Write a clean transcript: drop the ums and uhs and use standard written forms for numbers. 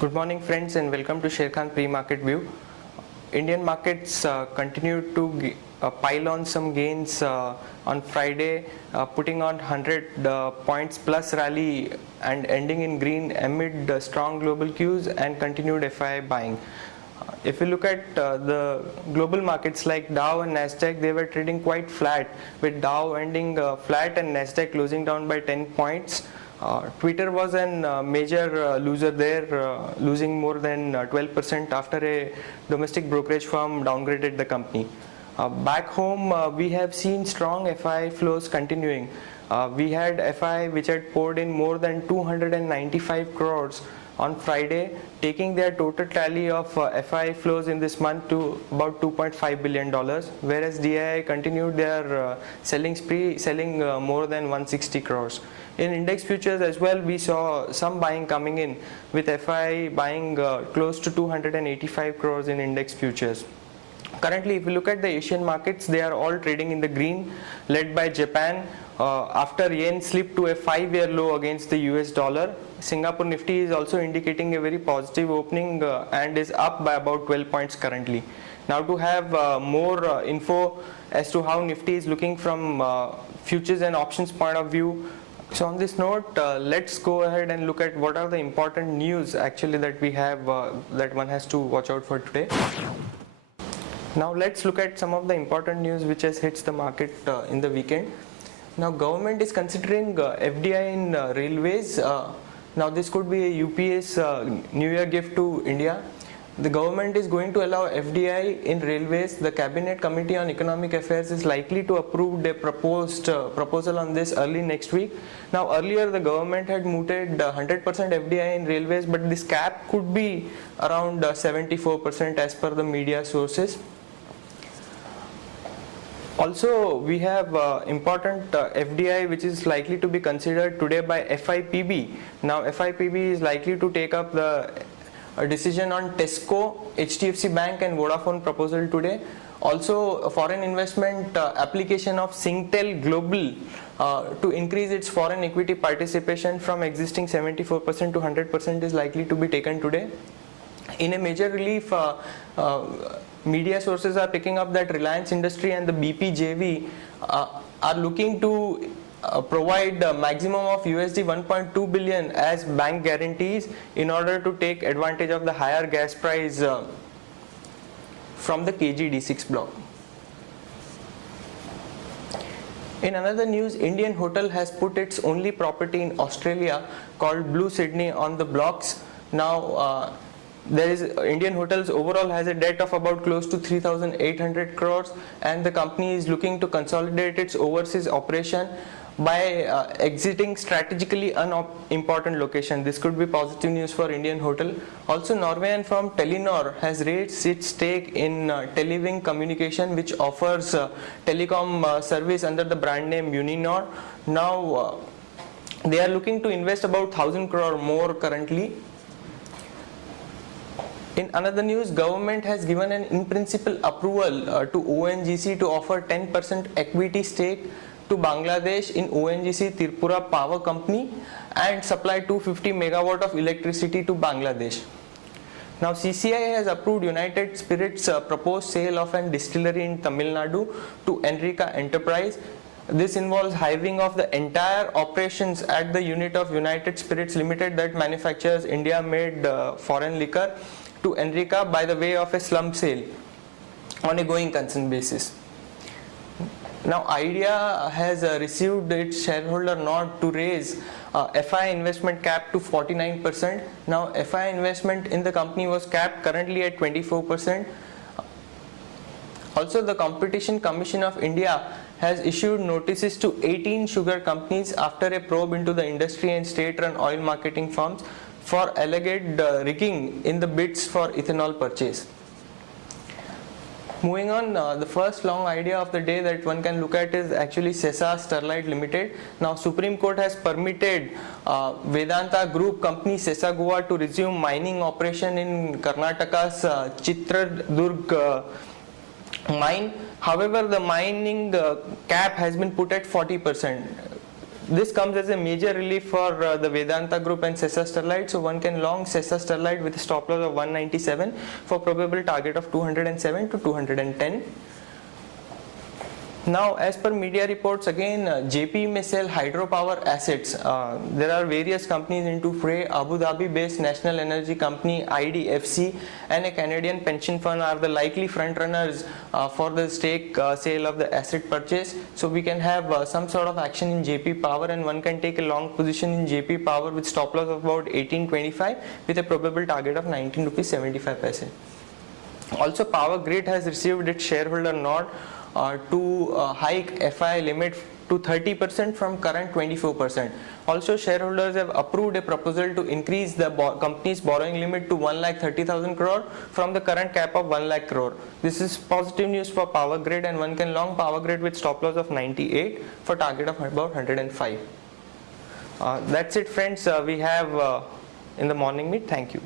Good morning friends and welcome to Sharekhan pre-market view. Indian markets continued to pile on some gains on Friday, putting on 100 points plus rally and ending in green amid strong global cues and continued FI buying. If you look at the global markets like Dow and Nasdaq, they were trading quite flat, with Dow ending flat and Nasdaq closing down by 10 points. Twitter was a major loser there, losing more than 12% after a domestic brokerage firm downgraded the company. Back home, we have seen strong FI flows continuing. We had FI which had poured in more than 295 crores on Friday, taking their total tally of FI flows in this month to about $2.5 billion, whereas DII continued their selling spree, selling more than 160 crores. In index futures as well, we saw some buying coming in, with FI buying close to 285 crores in index futures. Currently, if you look at the Asian markets, they are all trading in the green, led by Japan after yen slipped to a 5-year low against the US dollar. Singapore Nifty is also indicating a very positive opening and is up by about 12 points currently. Now, to have more info as to how Nifty is looking from futures and options point of view, so on this note, let's go ahead and look at what are the important news actually that we have that one has to watch out for today. Now let's look at some of the important news which has hits the market in the weekend. Now government is considering FDI in railways. Now this could be a UPS New Year gift to India. The government is going to allow FDI in railways. The Cabinet Committee on Economic Affairs is likely to approve a proposal on this early next week. Now earlier the government had mooted 100% FDI in railways, but this cap could be around 74% as per the media sources. Also, we have important FDI which is likely to be considered today by FIPB. Now FIPB is likely to take up the decision on Tesco, HDFC Bank and Vodafone proposal today. Also, a foreign investment application of Singtel Global to increase its foreign equity participation from existing 74% to 100% is likely to be taken today. In a major relief, media sources are picking up that Reliance Industry and the BP JV are looking to provide a maximum of USD 1.2 billion as bank guarantees in order to take advantage of the higher gas price from the KG-D6 block. In another news, Indian Hotel has put its only property in Australia called Blue Sydney on the blocks. Now Indian Hotels overall has a debt of about close to 3,800 crores, and the company is looking to consolidate its overseas operation by exiting strategically unimportant location. This could be positive news for Indian Hotel. Also, Norwegian firm Telenor has raised its stake in Telewing Communication, which offers telecom service under the brand name Uninor. Now they are looking to invest about 1,000 crore more currently. In another news, government has given an in-principle approval to ONGC to offer 10% equity stake to Bangladesh in ONGC Tripura Power Company and supply 250 megawatt of electricity to Bangladesh. Now CCI has approved United Spirits proposed sale of an distillery in Tamil Nadu to Enrica Enterprise. This involves hiving off the entire operations at the unit of United Spirits Limited that manufactures India-made foreign liquor to Enrica by the way of a slump sale on a going concern basis. Now IDEA has received its shareholder nod to raise FI investment cap to 49%. Now FI investment in the company was capped currently at 24%. Also, the Competition Commission of India has issued notices to 18 sugar companies after a probe into the industry and state-run oil marketing firms for alleged rigging in the bids for ethanol purchase. Moving on, the first long idea of the day that one can look at is actually Sesa Sterlite Limited. Now Supreme Court has permitted Vedanta Group company Sesa Goa to resume mining operation in Karnataka's Chitradurg mine. However, the mining cap has been put at 40%. this comes as a major relief for the Vedanta Group and Sesa Sterlite. So one can long Sesa Sterlite with a stop loss of 197 for probable target of 207 to 210. Now, as per media reports, again JP may sell hydropower assets. There are various companies into fray. Abu Dhabi-based National Energy Company IDFC and a Canadian pension fund are the likely front runners for the stake sale of the asset purchase. So we can have some sort of action in JP Power, and one can take a long position in JP Power with stop loss of about 1825 with a probable target of 19 rupees 75 paise. Also, Power Grid has received its shareholder nod to hike FI limit to 30% from current 24%. Also, shareholders have approved a proposal to increase the company's borrowing limit to 1,30,000 crore from the current cap of 1 lakh crore. This is positive news for Power Grid, and one can long Power Grid with stop loss of 98 for target of about 105. That's it, friends. We have in the morning meet. Thank you.